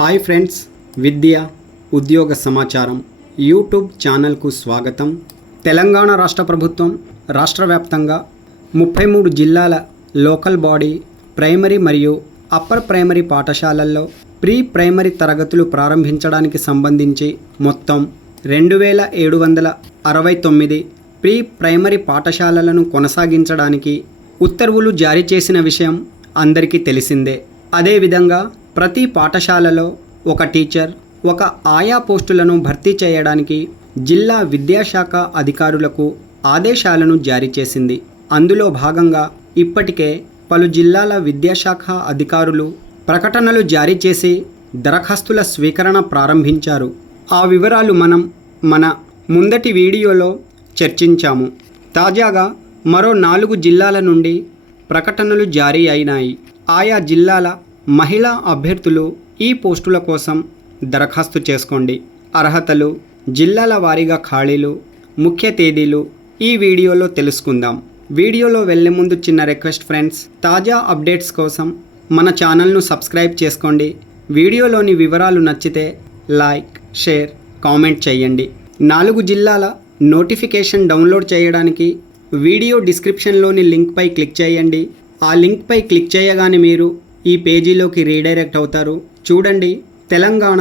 Hi friends, విద్య ఉద్యోగ సమాచారం YouTube ఛానల్కు స్వాగతం. తెలంగాణ రాష్ట్ర ప్రభుత్వం రాష్ట్ర వ్యాప్తంగా 33 జిల్లాల లోకల్ బాడీ ప్రైమరీ మరియు అప్పర్ ప్రైమరీ పాఠశాలల్లో ప్రీ ప్రైమరీ తరగతులు ప్రారంభించడానికి సంబంధించి మొత్తం 2769 ప్రీ ప్రైమరీ పాఠశాలలను కొనసాగించడానికి ఉత్తర్వులు జారీ చేసిన విషయం అందరికీ తెలిసిందే. అదేవిధంగా ప్రతి పాఠశాలలో ఒక టీచర్, ఒక ఆయా పోస్టులను భర్తీ చేయడానికి జిల్లా విద్యాశాఖ అధికారులకు ఆదేశాలను జారీ చేసింది. అందులో భాగంగా ఇప్పటికే పలు జిల్లాల విద్యాశాఖ అధికారులు ప్రకటనలు జారీ చేసి దరఖాస్తుల స్వీకరణ ప్రారంభించారు. ఆ వివరాలు మన ముందటి వీడియోలో చర్చించాము. తాజాగా మరో 4 జిల్లాల నుండి ప్రకటనలు జారీ అయినాయి. ఆయా జిల్లాల మహిళా అభ్యర్థులు ఈ పోస్టుల కోసం దరఖాస్తు చేసుకోండి. అర్హతలు, జిల్లాల వారీగా ఖాళీలు, ముఖ్య తేదీలు ఈ వీడియోలో తెలుసుకుందాం. వీడియోలో వెళ్ళే ముందు చిన్న రిక్వెస్ట్ ఫ్రెండ్స్, తాజా అప్డేట్స్ కోసం మన ఛానల్ను సబ్స్క్రైబ్ చేసుకోండి. వీడియోలోని వివరాలు నచ్చితే లైక్, షేర్, కామెంట్ చేయండి. 4 జిల్లాల నోటిఫికేషన్ డౌన్లోడ్ చేయడానికి వీడియో డిస్క్రిప్షన్లోని లింక్పై క్లిక్ చేయండి. ఆ లింక్పై క్లిక్ చేయగానే మీరు ఈ పేజీలోకి రీడైరెక్ట్ అవుతారు. చూడండి, తెలంగాణ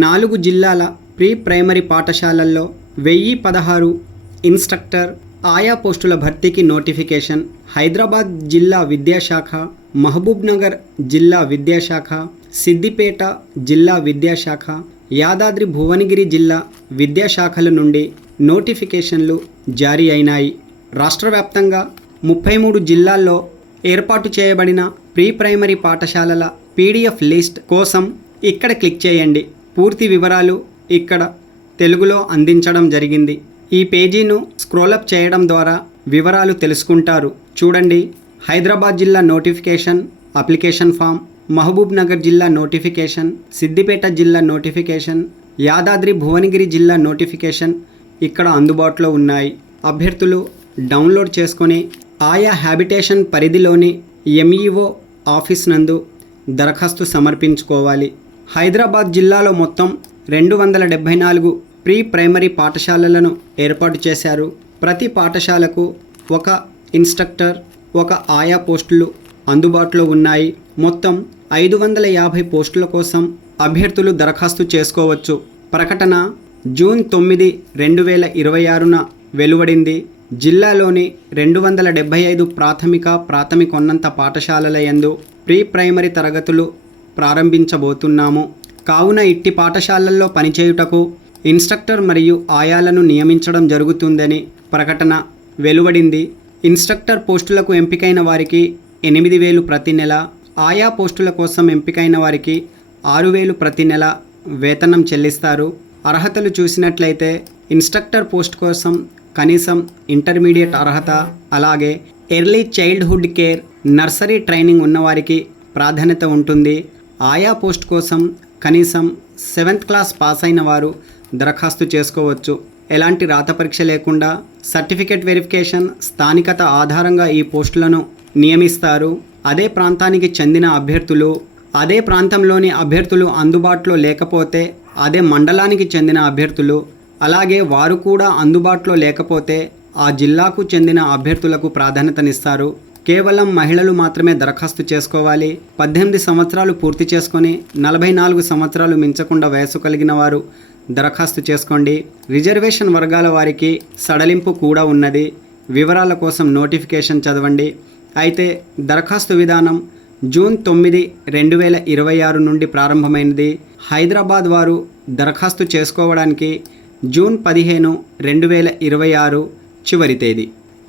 4 జిల్లాల ప్రీ ప్రైమరీ పాఠశాలల్లో 1016 ఇన్స్ట్రక్టర్ ఆయా పోస్టుల భర్తీకి నోటిఫికేషన్. హైదరాబాద్ జిల్లా విద్యాశాఖ, మహబూబ్నగర్ జిల్లా విద్యాశాఖ, సిద్దిపేట జిల్లా విద్యాశాఖ, యాదాద్రి భువనగిరి జిల్లా విద్యాశాఖల నుండి నోటిఫికేషన్లు జారీ అయినాయి. రాష్ట్ర వ్యాప్తంగా 33 జిల్లాల్లో ఏర్పాటు చేయబడిన ప్రీ ప్రైమరీ పాఠశాలల పీడిఎఫ్ లిస్ట్ కోసం ఇక్కడ క్లిక్ చేయండి. పూర్తి వివరాలు ఇక్కడ తెలుగులో అందించడం జరిగింది. ఈ పేజీను స్క్రోలప్ చేయడం ద్వారా వివరాలు తెలుసుకుంటారు. చూడండి, హైదరాబాద్ జిల్లా notification application form, Mahabubnagar జిల్లా నోటిఫికేషన్, సిద్దిపేట జిల్లా నోటిఫికేషన్, యాదాద్రి భువనగిరి జిల్లా నోటిఫికేషన్ ఇక్కడ అందుబాటులో ఉన్నాయి. అభ్యర్థులు డౌన్లోడ్ చేసుకొని ఆయా హ్యాబిటేషన్ పరిధిలోని ఎంఈఓ ఆఫీస్ నందు దరఖాస్తు సమర్పించుకోవాలి. హైదరాబాద్ జిల్లాలో మొత్తం 274 ప్రీ ప్రైమరీ పాఠశాలలను ఏర్పాటు చేశారు. ప్రతి పాఠశాలకు ఒక ఇన్స్ట్రక్టర్, ఒక ఆయా పోస్టులు అందుబాటులో ఉన్నాయి. మొత్తం 550 పోస్టుల కోసం అభ్యర్థులు దరఖాస్తు చేసుకోవచ్చు. ప్రకటన జూన్ 9, 2026న వెలువడింది. జిల్లాలోని 275 ప్రాథమికోన్నత పాఠశాలల యందు ప్రీ ప్రైమరీ తరగతులు ప్రారంభించబోతున్నాము. కావున ఇట్టి పాఠశాలల్లో పనిచేయుటకు ఇన్స్ట్రక్టర్ మరియు ఆయాలను నియమించడం జరుగుతుందని ప్రకటన వెలువడింది. ఇన్స్ట్రక్టర్ పోస్టులకు ఎంపికైన వారికి 8,000 ప్రతి నెల, ఆయా పోస్టుల కోసం ఎంపికైన వారికి 6,000 ప్రతి నెల వేతనం చెల్లిస్తారు. అర్హతలు చూసినట్లయితే ఇన్స్ట్రక్టర్ పోస్ట్ కోసం కనీసం ఇంటర్మీడియట్ అర్హత, అలాగే early childhood care, nursery training ఉన్నవారికి ప్రాధాన్యత ఉంటుంది. ఆయా పోస్ట్ కోసం కనీసం 7th క్లాస్ పాస్ అయిన వారు దరఖాస్తు చేసుకోవచ్చు. ఎలాంటి రాత పరీక్ష లేకుండా సర్టిఫికేట్ వెరిఫికేషన్, స్థానికత ఆధారంగా ఈ పోస్టులను నియమిస్తారు. అదే ప్రాంతానికి చెందిన అభ్యర్థులు, అదే ప్రాంతంలోని అభ్యర్థులు అందుబాటులో లేకపోతే అదే మండలానికి చెందిన అభ్యర్థులు, అలాగే వారు కూడా అందుబాటులో లేకపోతే ఆ జిల్లాకు చెందిన అభ్యర్థులకు ప్రాధాన్యతనిస్తారు. కేవలం మహిళలు మాత్రమే దరఖాస్తు చేసుకోవాలి. 18 సంవత్సరాలు పూర్తి చేసుకొని 44 సంవత్సరాలు మించకుండా వయసు కలిగిన వారు దరఖాస్తు చేసుకోండి. రిజర్వేషన్ వర్గాల వారికి సడలింపు కూడా ఉన్నది. వివరాల కోసం నోటిఫికేషన్ చదవండి. అయితే దరఖాస్తు విధానం జూన్ 9, 2026 నుండి ప్రారంభమైనది. హైదరాబాద్ వారు దరఖాస్తు చేసుకోవడానికి జూన్ 15, 2026 చివరి తేదీ.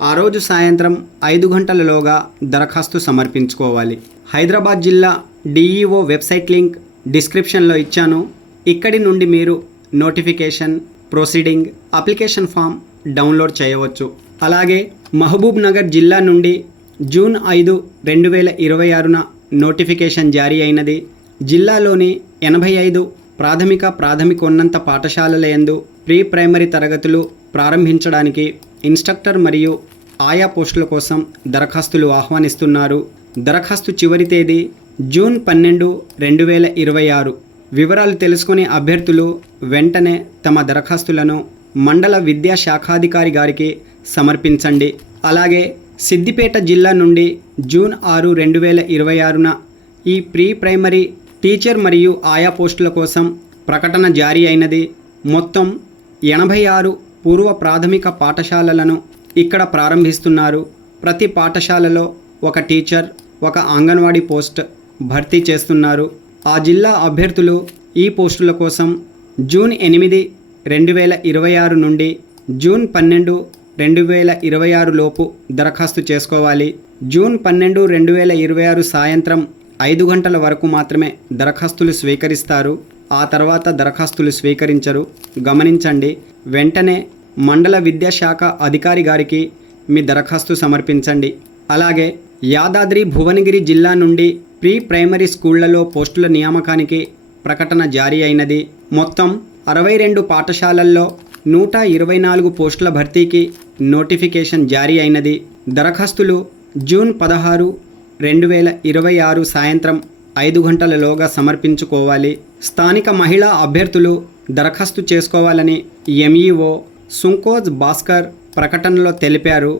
ఆ రోజు సాయంత్రం 5 గంటలలోగా దరఖాస్తు సమర్పించుకోవాలి. హైదరాబాద్ జిల్లా డిఈఓ వెబ్సైట్ లింక్ డిస్క్రిప్షన్లో ఇచ్చాను. ఇక్కడి నుండి మీరు notification, proceeding, application form download చేయవచ్చు. అలాగే మహబూబ్ నగర్ జిల్లా నుండి జూన్ 5, 2026న నోటిఫికేషన్ జారీ అయినది. జిల్లాలోని 85 ప్రాథమికోన్నత పాఠశాలల యందు ప్రీ ప్రైమరీ తరగతులు ప్రారంభించడానికి ఇన్స్ట్రక్టర్ మరియు ఆయా పోస్టుల కోసం దరఖాస్తులు ఆహ్వానిస్తున్నారు. దరఖాస్తు చివరి తేదీ జూన్ 12, 2026. వివరాలు తెలుసుకునే అభ్యర్థులు వెంటనే తమ దరఖాస్తులను మండల విద్యా శాఖాధికారి గారికి సమర్పించండి. అలాగే సిద్దిపేట జిల్లా నుండి జూన్ 6, 2026న ఈ ప్రీ ప్రైమరీ టీచర్ మరియు ఆయా పోస్టుల కోసం ప్రకటన జారీ అయినది. మొత్తం 86 పూర్వ ప్రాథమిక పాఠశాలలను ఇక్కడ ప్రారంభిస్తున్నారు. ప్రతి పాఠశాలలో ఒక టీచర్, ఒక అంగన్వాడీ పోస్ట్ భర్తీ చేస్తున్నారు. ఆ జిల్లా అభ్యర్థులు ఈ పోస్టుల కోసం జూన్ 8, 2026 నుండి జూన్ 12, 2026 లోపు దరఖాస్తు చేసుకోవాలి. జూన్ 12, 2026 సాయంత్రం 5 గంటల వరకు మాత్రమే దరఖాస్తులు స్వీకరిస్తారు. ఆ తర్వాత దరఖాస్తులు స్వీకరించరు. గమనించండి. వెంటనే మండల విద్యాశాఖ అధికారి గారికి మీ దరఖాస్తు సమర్పించండి. అలాగే యాదాద్రి భువనగిరి జిల్లా నుండి ప్రీ ప్రైమరీ స్కూళ్లలో పోస్టుల నియామకానికి ప్రకటన జారీ అయినది. మొత్తం 62 పాఠశాలల్లో 124 పోస్టుల భర్తీకి నోటిఫికేషన్ జారీ అయినది. దరఖాస్తులు జూన్ 16, 2026 సాయంత్రం 5 గంటలలోగా సమర్పించుకోవాలి. స్థానిక మహిళా అభ్యర్థులు దరఖాస్తు చేసుకోవాలని ఎంఈఓ సుంకోజ్ భాస్కర్ ప్రకటనలో తెలిపారు.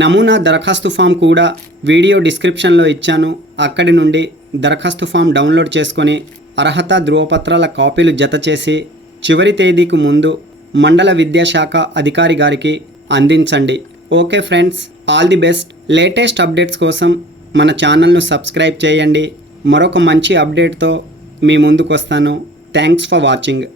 నమూనా దరఖాస్తు ఫామ్ కూడా వీడియో డిస్క్రిప్షన్లో ఇచ్చాను. అక్కడి నుండి దరఖాస్తు ఫామ్ డౌన్లోడ్ చేసుకొని అర్హత ధృవపత్రాల కాపీలు జతచేసి చివరి తేదీకి ముందు మండల విద్యాశాఖ అధికారి గారికి అందించండి. Okay friends, all the best. Latest updates కోసం మన ఛానల్ను సబ్స్క్రైబ్ చేయండి. మరొక మంచి అప్డేట్తో మీ ముందుకు వస్తాను. Thanks for watching.